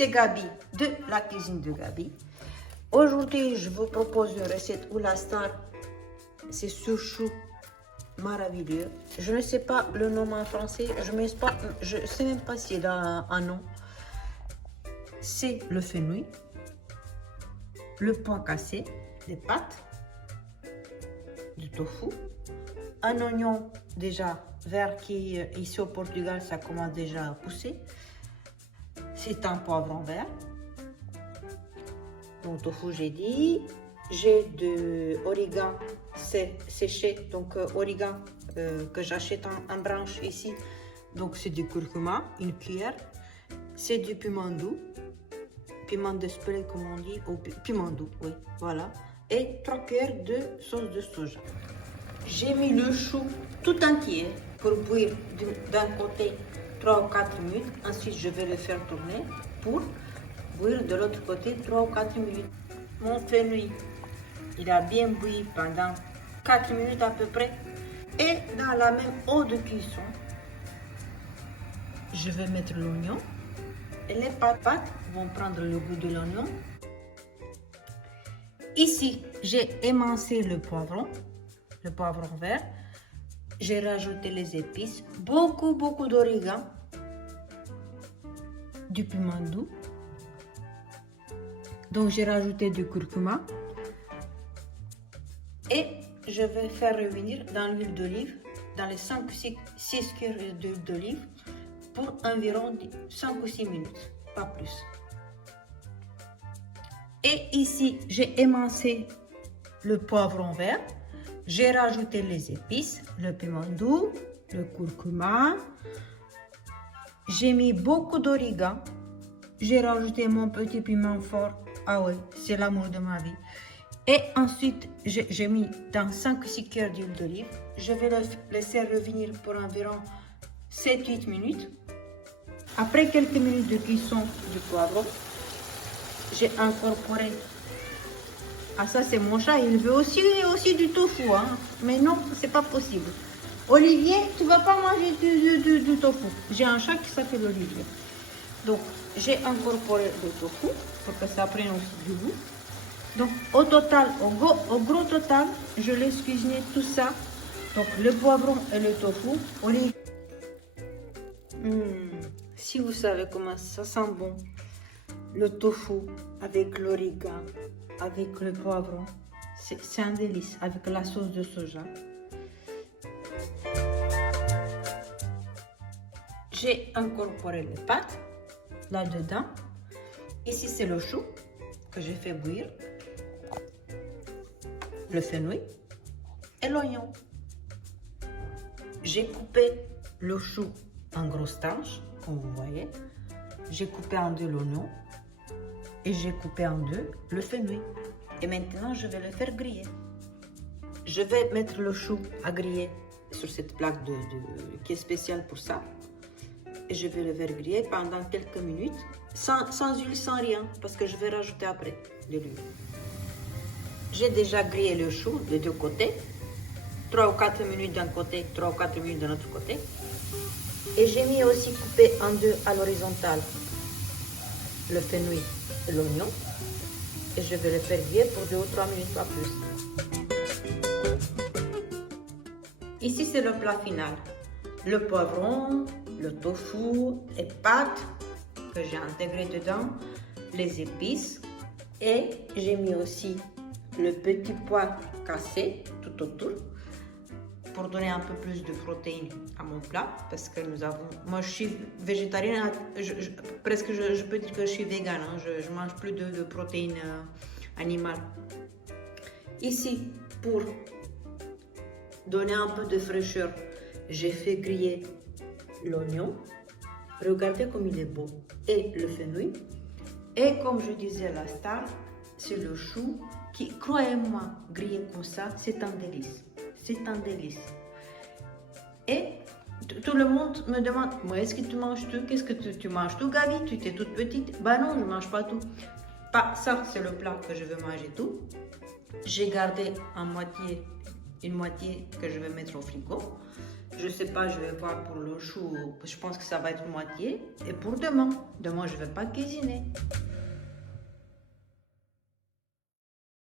c'est Gabi de la cuisine de Gabi. Aujourd'hui, je vous propose une recette où la star, c'est ce chou maravilloux. Je ne sais pas le nom en français, je ne sais même pas s'il y a un nom. C'est le fenouil, le pain cassé, des pâtes, du tofu, un oignon déjà vert qui, ici au Portugal, ça commence déjà à pousser. C'est un poivron vert. Mon tofu, j'ai dit. J'ai de origan séché, donc origan que j'achète en branche ici. Donc c'est du curcuma, une cuillère. C'est du piment doux, piment d'Espelette comme on dit, ou piment doux, oui, voilà. Et 3 cuillères de sauce de soja. J'ai mis le chou tout entier pour bouillir d'un côté 3 ou 4 minutes. Ensuite, je vais le faire tourner pour bouillir de l'autre côté 3 ou 4 minutes. Mon fenouil, il a bien bouilli pendant 4 minutes à peu près. Et dans la même eau de cuisson, je vais mettre l'oignon. Et les pâtes vont prendre le goût de l'oignon. Ici, j'ai émincé le poivron vert. J'ai rajouté les épices, beaucoup d'origan, du piment doux. Donc j'ai rajouté du curcuma et je vais faire revenir dans l'huile d'olive, dans les 5-6 cuillères d'huile d'olive pour environ 5 ou 6 minutes, pas plus. Et ici, j'ai émincé le poivron vert. J'ai rajouté les épices, le piment doux, le curcuma. J'ai mis beaucoup d'origan. J'ai rajouté mon petit piment fort. Ah ouais, c'est l'amour de ma vie. Et ensuite, j'ai mis dans 5-6 cuillères d'huile d'olive. Je vais le laisser revenir pour environ 7-8 minutes. Après quelques minutes de cuisson du poivron, j'ai incorporé. Ah, ça c'est mon chat, il veut aussi du tofu, hein. Mais non, c'est pas possible. Olivier, tu vas pas manger du tofu. J'ai un chat qui s'appelle Olivier. Donc, j'ai incorporé le tofu pour que ça prenne aussi du goût. Donc, au total, au gros total, je laisse cuisiner tout ça. Donc, le poivron et le tofu. Si vous savez comment ça sent bon, le tofu avec l'origan, avec le poivron, c'est un délice avec la sauce de soja. J'ai incorporé les pâtes là-dedans. Ici, c'est le chou que j'ai fait bouillir, le fenouil et l'oignon. J'ai coupé le chou en grosses tranches, comme vous voyez. J'ai coupé en deux l'oignon et j'ai coupé en deux le fenouil. Et maintenant, je vais le faire griller. Je vais mettre le chou à griller sur cette plaque qui est spéciale pour ça. Et je vais le faire griller pendant quelques minutes, sans huile, sans rien, parce que je vais rajouter après de l'huile. J'ai déjà grillé le chou de deux côtés, 3 ou 4 minutes d'un côté, 3 ou 4 minutes de l'autre côté. Et j'ai mis aussi coupé en deux à l'horizontale le fenouil et l'oignon. Et je vais le faire griller pour 2 ou 3 minutes, pas plus. Ici, c'est le plat final. Le poivron, le tofu, les pâtes que j'ai intégrées dedans, les épices. Et j'ai mis aussi le petit pois cassé tout autour pour donner un peu plus de protéines à mon plat, parce que moi je suis végétarienne, presque je peux dire que je suis végane, hein, je mange plus de protéines animales. Ici, pour donner un peu de fraîcheur, j'ai fait griller l'oignon. Regardez comme il est beau, et le fenouil. Et comme je disais à la star, c'est le chou qui, croyez-moi, grillé comme ça, c'est un délice. C'est un délice. Et tout le monde me demande, moi, est-ce que tu manges tout? Qu'est-ce que tu manges tout, Gabi? Tu es toute petite. Bah non, je ne mange pas tout. Pas ça, c'est le plat que je veux manger tout. J'ai gardé une moitié que je vais mettre au frigo. Je sais pas, je vais voir pour le chou. Je pense que ça va être moitié. Et pour demain. Demain, je vais pas cuisiner.